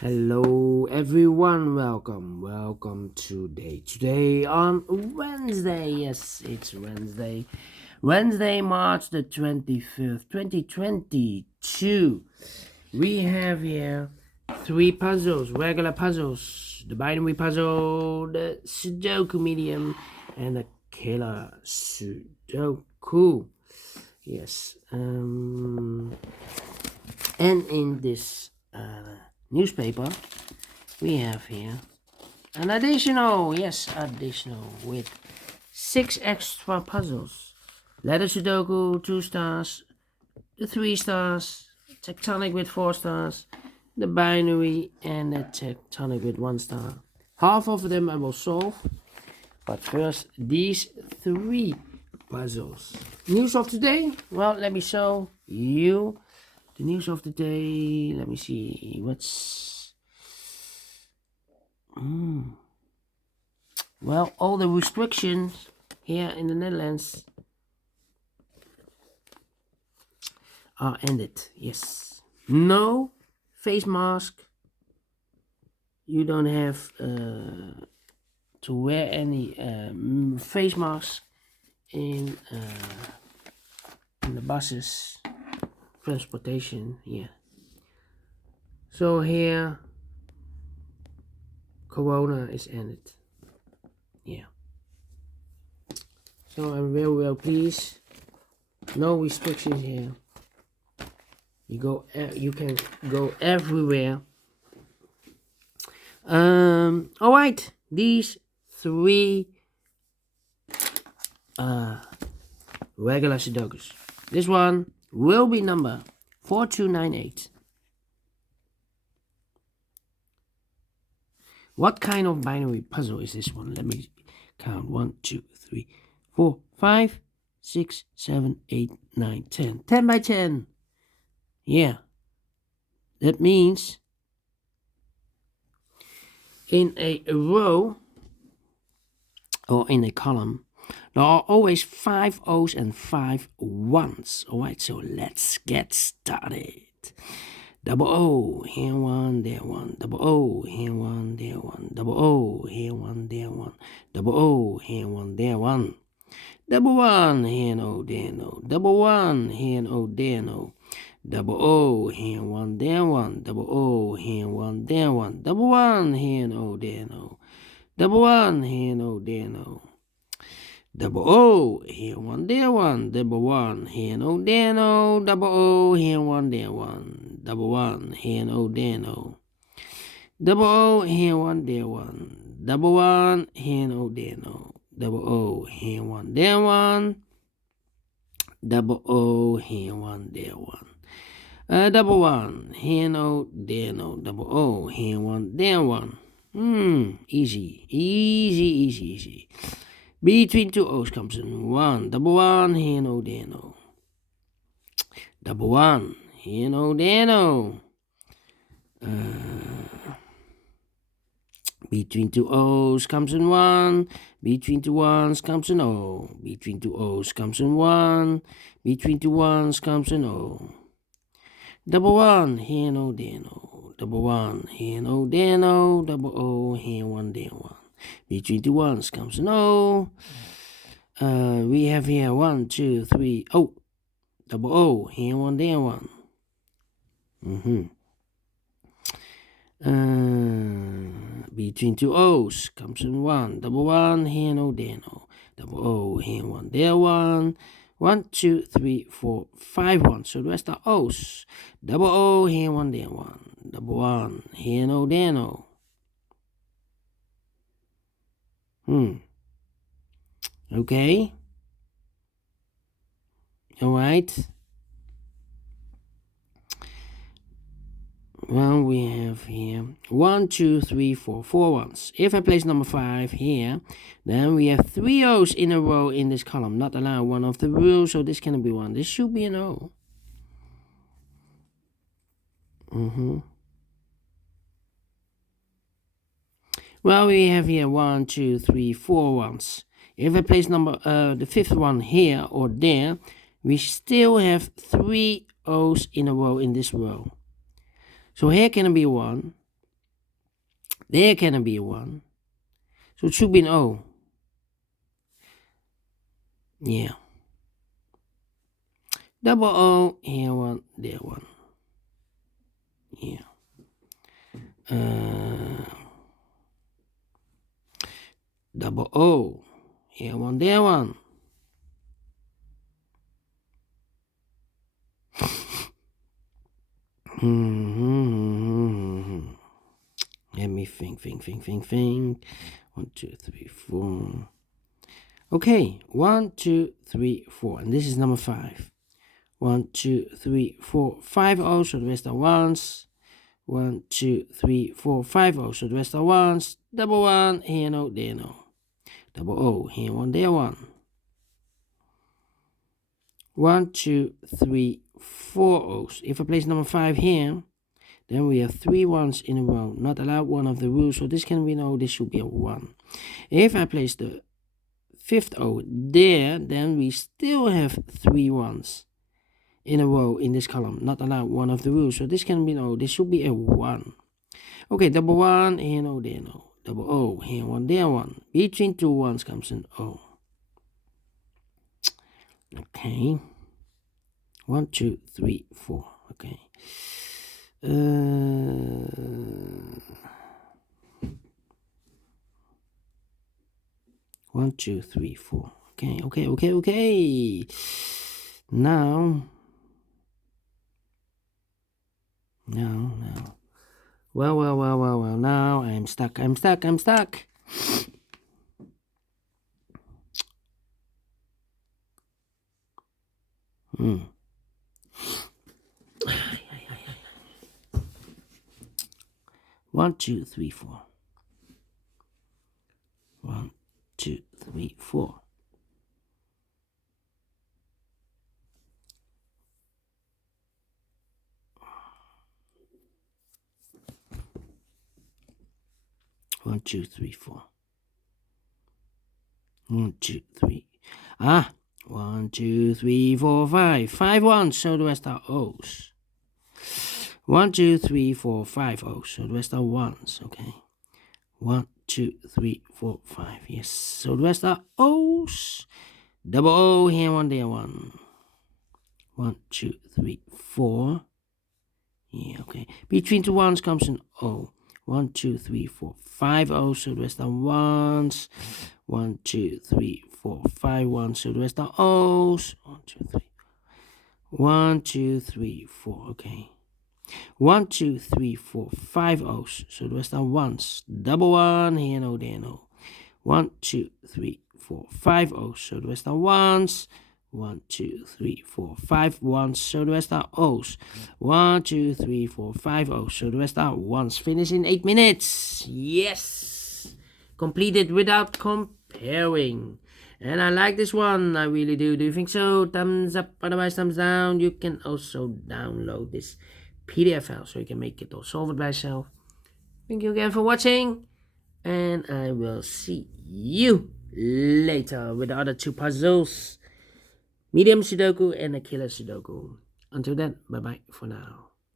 Hello everyone, welcome today on Wednesday. Yes, it's Wednesday, March the 25th, 2022. We have here three puzzles, regular puzzles: the binary puzzle, the Sudoku Medium, and the killer Sudoku. Yes, and in this newspaper we have here an additional with 6 extra puzzles: letter Sudoku 2 stars, the 3 stars, tectonic with 4 stars, the binary, and the tectonic with 1 star. Half of them I will solve, but first these 3 puzzles. News of today, well, let me show you the news of the day. Let me see what's well, all the restrictions here in the Netherlands are ended. Yes, no face mask. You don't have to wear any face masks in the buses, transportation. Yeah, so here Corona is ended. Yeah, so I'm very well pleased. No restrictions here. You can go everywhere. All right, these 3 regular Sudokus. This one will be number 4298. What kind of binary puzzle is this one? Let me count. 1, 2, 3, 4, 5, 6, 7, 8, 9, 10. 10 by 10. Yeah. That means in a row or in a column, there are always 5 O's and 5 1's. Alright, so let's get started. Double O, here 1, there 1. Double O, here 1, there 1. Double O, here 1, there 1. Double O, here 1, there 1. Double 1, here no, there no. Double 1, here no, there no. Double O, here 1, there 1. Double O, here 1, there 1. Double 1, here no, there no. Double 1, here no, there no. Double O, here 1, there 1. Double 1, here no, there no. Double O, here 1, there 1. Double 1, here no, there no. Double O, here 1, there 1. Double 1, here no, there no. Double O, here 1, there 1. Double O, here 1, there 1. Double 1, here no, there no. Double O, here 1, there 1. Easy. Between 2 O's comes in 1. Double 1, here no, there no. Double 1, here no, there no. Between 2 O's comes in 1. Between 2 1's comes in O. Between 2 O's comes in 1. Between 2 1's comes in O. Double 1, here no, there no. Double 1, here no, there no. Double O, here 1, there 1. Between 2 1's comes an O. We have here 1, 2, 3, O. Double O, here 1, there 1. Between 2 O's comes in 1. Double 1, here no, there no. Double O, here 1, there 1. 1, 2, 3, 4, 5 1. So the rest are O's. Double O, here 1, there 1. Double 1, here no, there no. Okay. Alright. Well, we have here 1, 2, 3, 4, 4 ones. If I place number 5 here, then we have 3 O's in a row in this column. Not allowed, one of the rules, so this cannot be 1. This should be an O. Well, we have here 1, 2, 3, 4 ones. If I place number the 5th one here or there, we still have 3 O's in a row in this row. So here can be 1, There cannot be a 1. So it should be an O. Yeah. Double O, here 1, there 1. Yeah. Double O, here 1, there 1. Let me think. 1, 2, 3, 4. Okay, 1, 2, 3, 4. And this is number 5. 1, 2, 3, 4, 5 O's, so the rest are 1s. 1, 2, 3, 4, 5 O's, so the rest are 1s. Double 1, here no, there no. Double O, here 1, there 1. 1, 2, 3, 4 O's. If I place number 5 here, then we have 3 1s in a row. Not allowed, one of the rules. So this can be an O, this should be a 1. If I place the 5th O there, then we still have 3 1s in a row in this column. Not allowed, one of the rules. So this can be an O, this should be a 1. Okay, double 1, here no, there no. Double O, here 1, there 1. Between 2 1s comes an O. Okay. 1, 2, 3, 4. Okay. 1, 2, 3, 4. Okay. Now. Well. Now I'm stuck. One, two, three, 4. 1, 2, 3, 4. One, two, three, 4. 1, 2, 3. 1, 2, 3, 4, 5. 5 1s, so the rest are O's. 1, 2, 3, 4, 5 O's, so the rest are 1s. Okay. 1, 2, 3, 4, 5. Yes, so the rest are O's. Double O, here 1, there 1. 1, 2, 3, 4. Yeah, okay. Between 2 1s comes an O. 1, 2, 3, 4, 5 O's, so the rest are 1s. 1, 2, 3, 4, 5 1s, so the rest are O's. 1, 2, 3. 1, 2, 3, 4, okay. 1, 2, 3, 4, 5 O's, so the rest are 1s. Double 1, here no, there no. 1, 2, 3, 4, 5 O's, so the rest are 1s. 1, 2, 3, 4, 5 1s, so the rest are O's. 1, 2, 3, 4, 5 O's, so the rest are 1s. Finish in 8 minutes. Yes! Completed without comparing. And I like this one, I really do. Do you think so? Thumbs up, otherwise thumbs down. You can also download this PDF file so you can make it or solve it by yourself. Thank you again for watching, and I will see you later with the other 2 puzzles. Medium Sudoku and a killer Sudoku. Until then, bye bye for now.